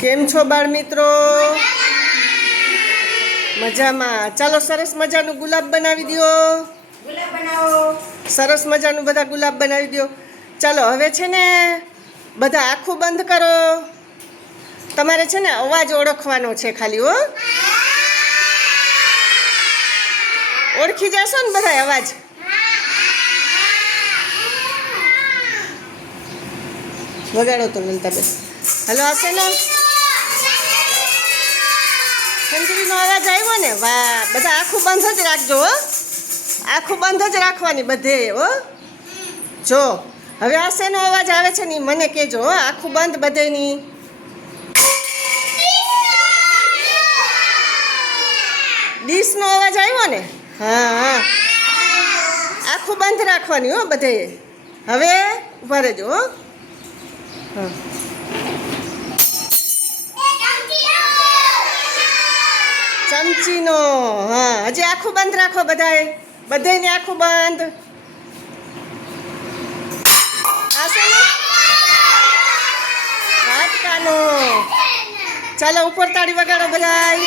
કેમ છો બાળ મિત્રો? મજામાં. ચાલો સરસ મજાનું ગુલાબ બનાવી દો ગુલાબ બનાવો. સરસ મજાનું બધા ગુલાબ બનાવી દો ચાલો હવે છે ને બધા આખું બંધ કરો. તમારે છે ને અવાજ ઓળખવાનો છે ખાલી હો. ઓળખી જશો ને બધા અવાજ? વગાડો તો લલિતાબેન હલો હશે શેનો ખંજરીનો અવાજ આવ્યો ને, વાહ, બધા આખું બંધ જ રાખજો, હો. આખું બંધ જ રાખવાની બધે, હો. જો, હવે આ શેનો અવાજ આવે છે ને મને કહેજો, હો, આખું બંધ બધેની. ડીશનો અવાજ આવ્યો ને? હા હા. આખું બંધ રાખવાની, હો, બધે. હવે ઊભા રહેજો, હો. હા. ચમચીનો. હા, હજી આખું બંધ રાખો બધાએ. બધાને આખું બંધ. વાટકાનો. ચાલો, ઉપર તાળી વગાડો બધાય.